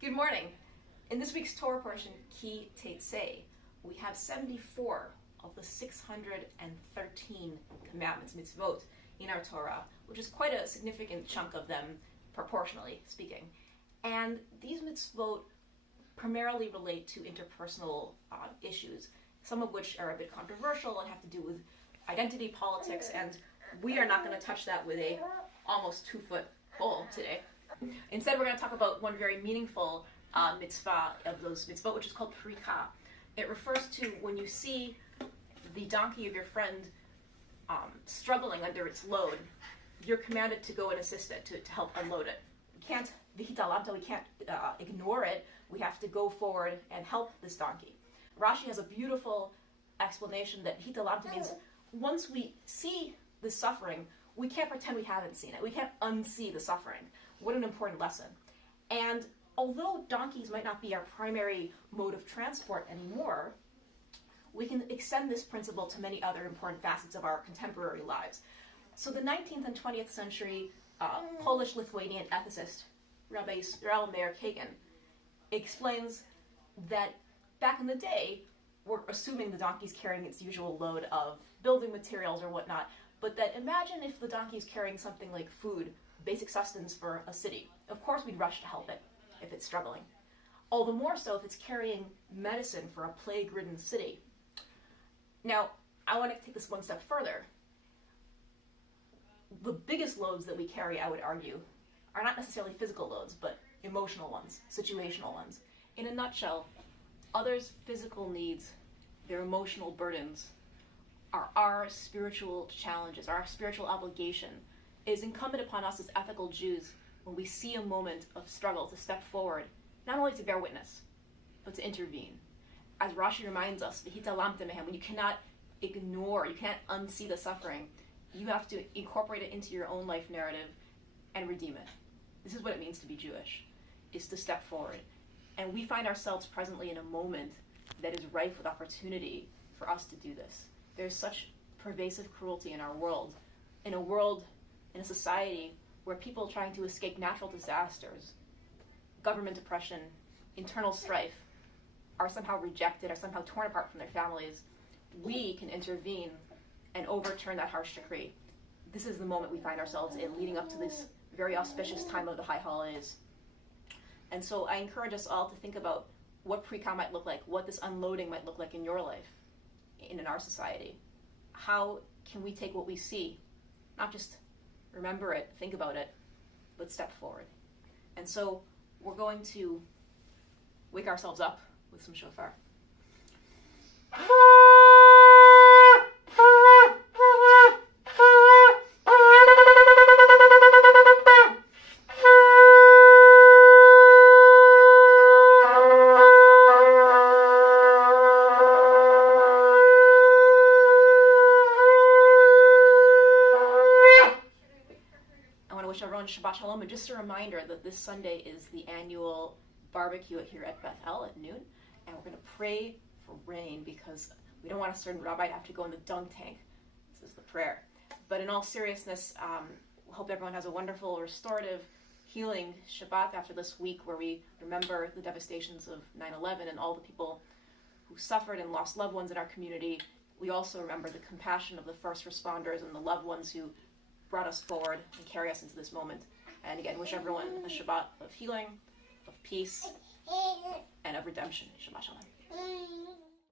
Good morning. In this week's Torah portion, Ken Kaissar, we have 74 of the 613 commandments, mitzvot, in our Torah, which is quite a significant chunk of them, proportionally speaking. And these mitzvot primarily relate to interpersonal issues, some of which are a bit controversial and have to do with identity politics, and we are not going to touch that with a almost 2-foot pole today. Instead, we're going to talk about one very meaningful mitzvah of those mitzvot, which is called prika. It refers to when you see the donkey of your friend struggling under its load, you're commanded to go and assist it, to help unload it. We can't ignore it. We have to go forward and help this donkey. Rashi has a beautiful explanation that hitalamta means once we see the suffering, we can't pretend we haven't seen it. We can't unsee the suffering. What an important lesson. And although donkeys might not be our primary mode of transport anymore, we can extend this principle to many other important facets of our contemporary lives. So the 19th and 20th century Polish-Lithuanian ethicist, Rabbi explains that back in the day, we're assuming the donkey's carrying its usual load of building materials or whatnot, but that imagine if the donkey's carrying something like food, basic sustenance for a city. Of course we'd rush to help it if it's struggling. All the more so if it's carrying medicine for a plague-ridden city. Now, I want to take this one step further. The biggest loads that we carry, I would argue, are not necessarily physical loads, but emotional ones, situational ones. In a nutshell, others' physical needs, their emotional burdens, are our spiritual challenges, our spiritual obligation. It is incumbent upon us as ethical Jews, when we see a moment of struggle, to step forward, not only to bear witness, but to intervene. As Rashi reminds us, when you cannot ignore, you can't unsee the suffering, you have to incorporate it into your own life narrative and redeem it. This is what it means to be Jewish, is to step forward. And we find ourselves presently in a moment that is rife with opportunity for us to do this. There's such pervasive cruelty in our world, in a society where people trying to escape natural disasters, government oppression, internal strife, are somehow rejected, are somehow torn apart from their families. We can intervene and overturn that harsh decree. This is the moment we find ourselves in, leading up to this very auspicious time of the high holidays. And so I encourage us all to think about what prika might look like, what this unloading might look like in your life, in our society. How can we take what we see, not just remember it, think about it, but step forward. And so we're going to wake ourselves up with some shofar. Everyone Shabbat Shalom, and just a reminder that this Sunday is the annual barbecue here at Beth El at noon, and we're going to pray for rain because we don't want a certain rabbi to have to go in the dunk tank. This is the prayer. But in all seriousness, we hope everyone has a wonderful, restorative, healing Shabbat after this week where we remember the devastations of 9/11 and all the people who suffered and lost loved ones in our community. We also remember the compassion of the first responders and the loved ones who brought us forward and carry us into this moment. And again, wish everyone a Shabbat of healing, of peace, and of redemption. Shabbat Shalom.